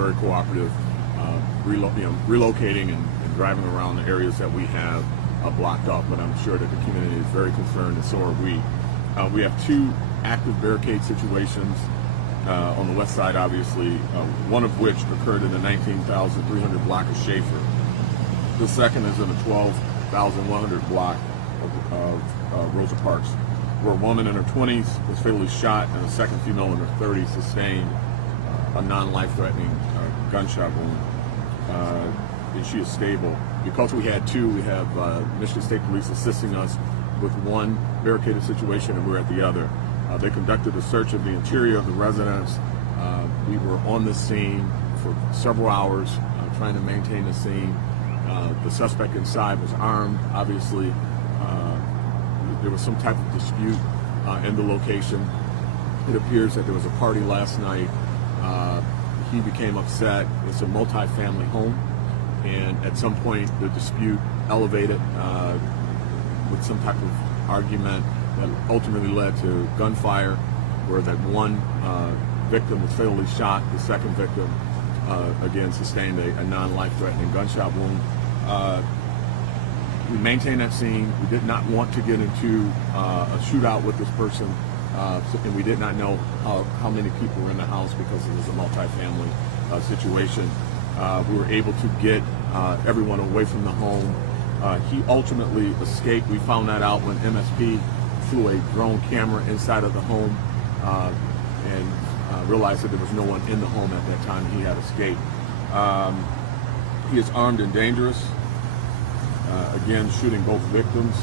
very cooperative, relocating and driving around the areas that we have blocked off. But I'm sure that the community is very concerned, and so are we. We have two active barricade situations on the west side, obviously, one of which occurred in the 19,300 block of Schaefer. The second is in the 12,100 block of Rosa Parks, where a woman in her 20s was fatally shot and a second female in her 30s sustained a non-life-threatening gunshot wound. And she is stable. Because we had two, we have Michigan State Police assisting us with one barricaded situation, and we're at the other. They conducted a search of the interior of the residence. We were on the scene for several hours trying to maintain the scene. The suspect inside was armed. Obviously, there was some type of dispute in the location. It appears that there was a party last night. He became upset. It's a multi-family home, and at some point the dispute elevated with some type of argument that ultimately led to gunfire, where that one victim was fatally shot. The second victim, again, sustained a non-life-threatening gunshot wound. We maintained that scene. We did not want to get into a shootout with this person, and we did not know how many people were in the house because it was a multi-family situation. We were able to get everyone away from the home. He ultimately escaped. We found that out when MSP flew a drone camera inside of the home and realized that there was no one in the home at that time. He had escaped. He is armed and dangerous. Again, shooting both victims.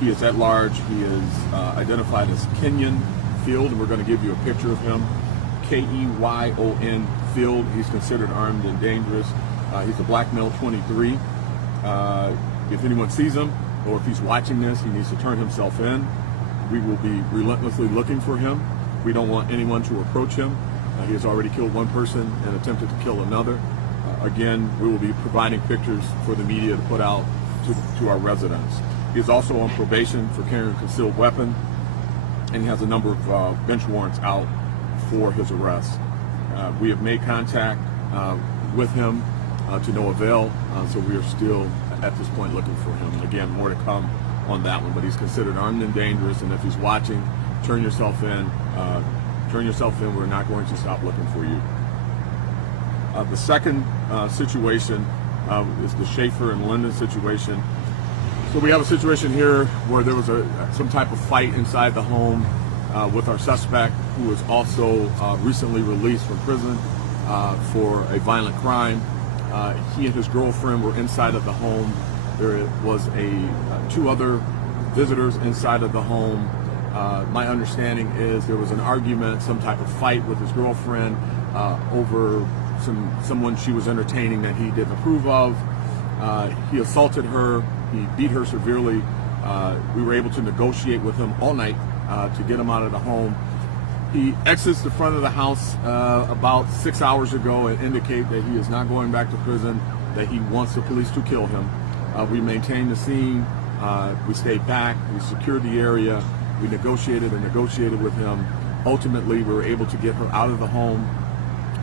He is at large. He is identified as Kenyon Field, and we're going to give you a picture of him. Keyon Field. He's considered armed and dangerous. He's a black male, 23. If anyone sees him, or if he's watching this, he needs to turn himself in. We will be relentlessly looking for him. We don't want anyone to approach him. He has already killed one person and attempted to kill another. Again, we will be providing pictures for the media to put out to our residents. He is also on probation for carrying a concealed weapon, and he has a number of bench warrants out for his arrest. We have made contact with him to no avail, so we are still at this point looking for him. Again, more to come on that one, but he's considered armed and dangerous, and if he's watching, turn yourself in. We're not going to stop looking for you. The second situation is the Schaefer and Linden situation. So we have a situation here where there was some type of fight inside the home with our suspect, who was also recently released from prison for a violent crime. He and his girlfriend were inside of the home. There was two other visitors inside of the home. My understanding is there was an argument, some type of fight with his girlfriend over someone she was entertaining that he didn't approve of. He assaulted her. He beat her severely. We were able to negotiate with him all night to get him out of the home. He exits the front of the house about 6 hours ago and indicate that he is not going back to prison, that he wants the police to kill him. We maintained the scene. We stayed back. We secured the area. We negotiated with him. Ultimately, we were able to get her out of the home.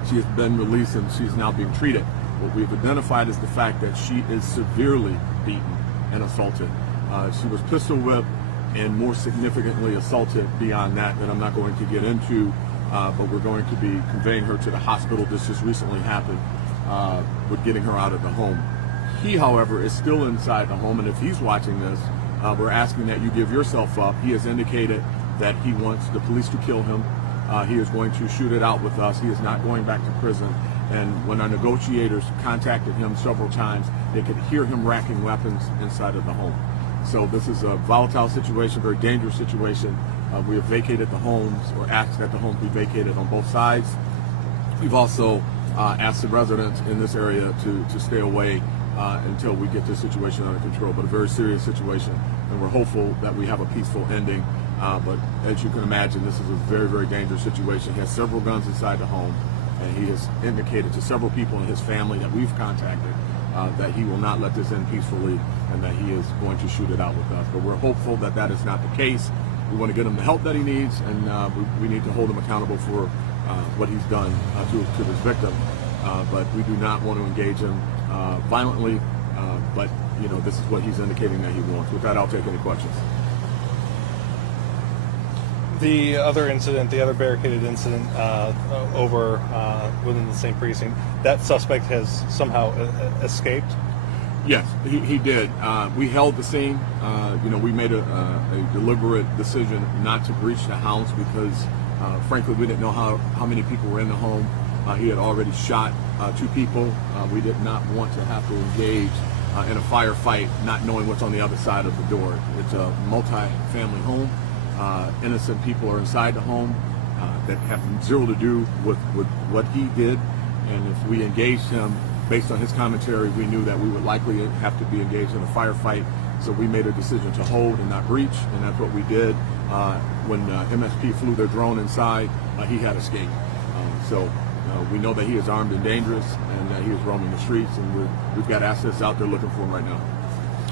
She has been released and she's now being treated. What we've identified is the fact that she is severely beaten and assaulted. She was pistol whipped and more significantly assaulted beyond that I'm not going to get into, but we're going to be conveying her to the hospital. This just recently happened with getting her out of the home. He, however, is still inside the home, and if he's watching this, we're asking that you give yourself up. He has indicated that he wants the police to kill him. He is going to shoot it out with us. He is not going back to prison. And when our negotiators contacted him several times, they could hear him racking weapons inside of the home. So this is a volatile situation, very dangerous situation. We have vacated the homes, or asked that the homes be vacated on both sides. We've also asked the residents in this area to stay away until we get this situation under control, but a very serious situation, and we're hopeful that we have a peaceful ending. But as you can imagine, this is a very, very dangerous situation. He has several guns inside the home, and he has indicated to several people in his family that we've contacted that he will not let this end peacefully, and that he is going to shoot it out with us. But we're hopeful that that is not the case. We want to get him the help that he needs, and we need to hold him accountable for what he's done to this victim, but we do not want to engage him violently. But this is what he's indicating that he wants. With that, I'll take any questions. The other incident, the other barricaded incident over within the same precinct, that suspect has somehow escaped? Yes, he did. We held the scene. We made a deliberate decision not to breach the house because, frankly, we didn't know how many people were in the home. He had already shot 2 people. We did not want to have to engage in a firefight not knowing what's on the other side of the door. It's a multi-family home. Innocent people are inside the home that have zero to do with what he did, and if we engaged him based on his commentary, we knew that we would likely have to be engaged in a firefight. So we made a decision to hold and not breach, and that's what we did. When MSP flew their drone inside, he had escaped. So we know that he is armed and dangerous, and that he is roaming the streets, and we've got assets out there looking for him right now.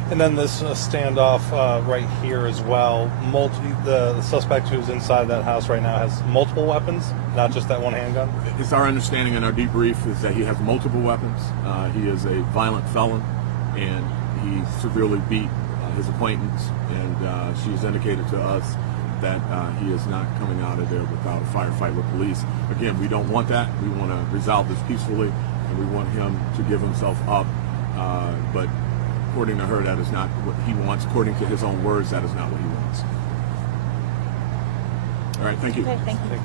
And then this standoff right here as well. The suspect who's inside that house right now has multiple weapons, not just that one handgun? It's our understanding in our debrief is that he has multiple weapons. He is a violent felon, and he severely beat his acquaintance, and she's indicated to us that he is not coming out of there without a firefight with police. Again, we don't want that. We want to resolve this peacefully, and we want him to give himself up. But according to her, that is not what he wants. According to his own words, that is not what he wants. All right, thank you. Okay, thank you.